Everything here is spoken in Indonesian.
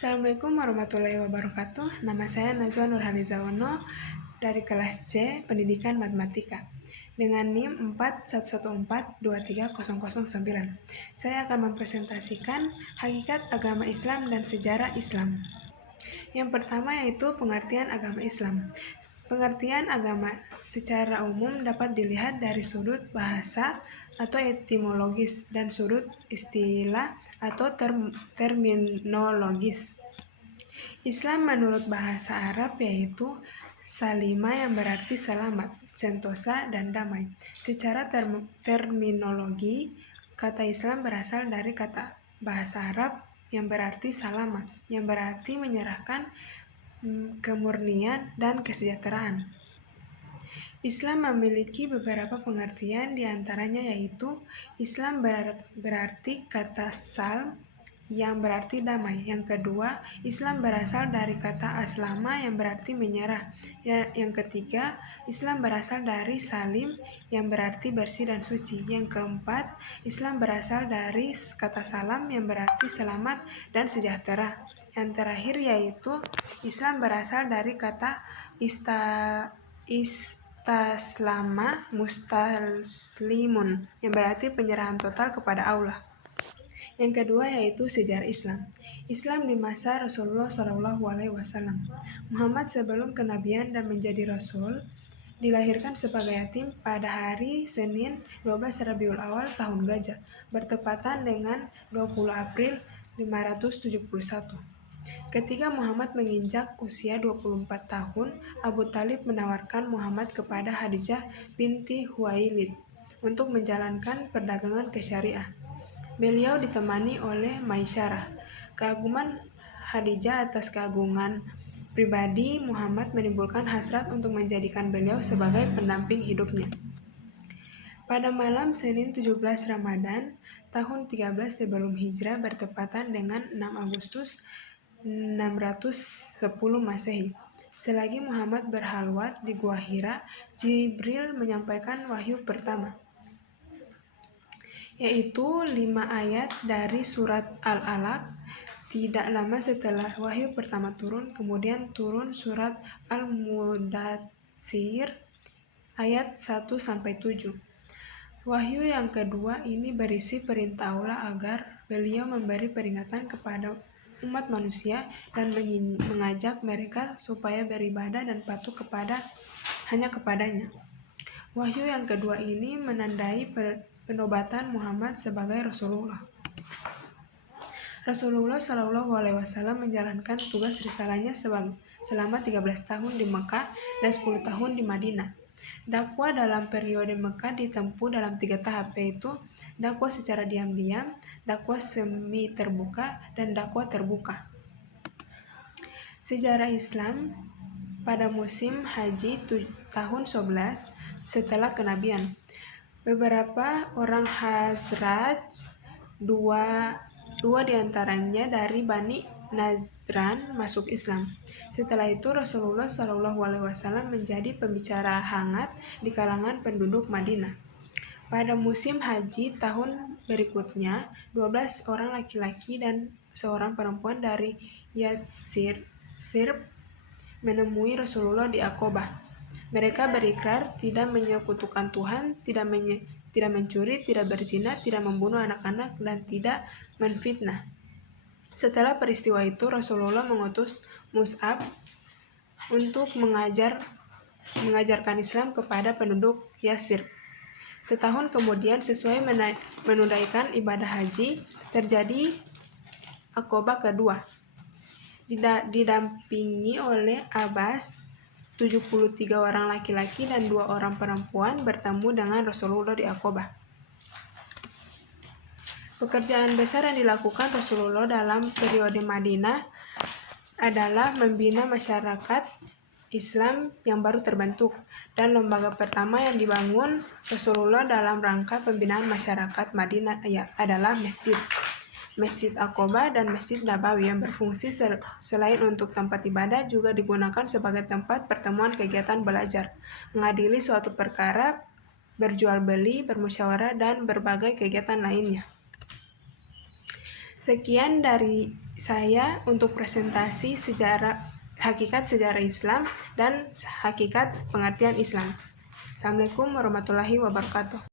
Assalamualaikum warahmatullahi wabarakatuh. Nama saya Najwa Nurhaliza Ono dari kelas C Pendidikan Matematika dengan NIM 4114230009. Saya akan mempresentasikan hakikat agama Islam dan sejarah Islam. Yang pertama yaitu pengertian agama Islam. Pengertian agama secara umum dapat dilihat dari sudut bahasa atau etimologis dan sudut istilah atau terminologis. Islam menurut bahasa Arab yaitu salima yang berarti selamat, sentosa, dan damai. Secara terminologi, kata Islam berasal dari kata bahasa Arab yang berarti salama, yang berarti menyerahkan kemurnian dan kesejahteraan. Islam memiliki beberapa pengertian, diantaranya yaitu Islam berarti kata salm yang berarti damai. Yang kedua, Islam berasal dari kata aslama yang berarti menyerah. Yang ketiga, Islam berasal dari salim yang berarti bersih dan suci. Yang keempat, Islam berasal dari kata salam yang berarti selamat dan sejahtera. Yang terakhir yaitu Islam berasal dari kata istaslama mustaslimun yang berarti penyerahan total kepada Allah. Yang kedua yaitu sejarah Islam. Islam di masa Rasulullah SAW. Muhammad sebelum kenabian dan menjadi Rasul dilahirkan sebagai yatim pada hari Senin 12 Rabiul Awal tahun Gajah, bertepatan dengan 20 April 571. Ketika Muhammad menginjak usia 24 tahun, Abu Talib menawarkan Muhammad kepada Khadijah binti Huwailid untuk menjalankan perdagangan ke syariah. Beliau ditemani oleh Maisyarah. Keagungan Khadijah atas keagungan pribadi Muhammad menimbulkan hasrat untuk menjadikan beliau sebagai pendamping hidupnya. Pada malam Senin 17 Ramadan tahun 13 sebelum Hijrah bertepatan dengan 6 Agustus 610 Masehi. Selagi Muhammad berhalwat di Gua Hira, Jibril menyampaikan wahyu pertama, yaitu 5 ayat dari surat Al-Alaq. Tidak lama setelah wahyu pertama turun, kemudian turun surat Al-Mudatsir ayat 1-7. Wahyu yang kedua ini berisi perintah Allah agar beliau memberi peringatan kepada umat manusia dan mengajak mereka supaya beribadah dan patuh hanya kepadanya. Wahyu yang kedua ini menandai penobatan Muhammad sebagai Rasulullah. Rasulullah SAW menjalankan tugas risalahnya selama 13 tahun di Mekah dan 10 tahun di Madinah. Dakwah dalam periode Mekah ditempuh dalam 3 tahap, yaitu dakwah secara diam-diam, dakwah semi terbuka, dan dakwah terbuka. Sejarah Islam pada musim haji tahun 11 setelah kenabian. Beberapa orang Khazraj, dua diantaranya dari Bani Najran masuk Islam. Setelah itu Rasulullah SAW menjadi pembicara hangat di kalangan penduduk Madinah. Pada musim haji tahun berikutnya, 12 orang laki-laki dan seorang perempuan dari Yatsrib menemui Rasulullah di Aqobah. Mereka berikrar tidak menyekutukan Tuhan, tidak mencuri, tidak berzina, tidak membunuh anak-anak, dan tidak menfitnah. Setelah peristiwa itu, Rasulullah mengutus Mus'ab untuk mengajarkan Islam kepada penduduk Yatsrib. Setahun kemudian, sesuai menunaikan ibadah haji, terjadi Aqobah kedua. Didampingi oleh Abbas, 73 orang laki-laki dan 2 orang perempuan bertemu dengan Rasulullah di Aqobah. Pekerjaan besar yang dilakukan Rasulullah dalam periode Madinah adalah membina masyarakat Islam yang baru terbentuk, dan lembaga pertama yang dibangun Rasulullah dalam rangka pembinaan masyarakat Madinah adalah Masjid Aqobah dan Masjid Nabawi yang berfungsi selain untuk tempat ibadah juga digunakan sebagai tempat pertemuan kegiatan belajar, mengadili suatu perkara, berjual beli, bermusyawarah, dan berbagai kegiatan lainnya. Sekian dari saya untuk presentasi hakikat sejarah Islam dan hakikat pengertian Islam. Assalamualaikum warahmatullahi wabarakatuh.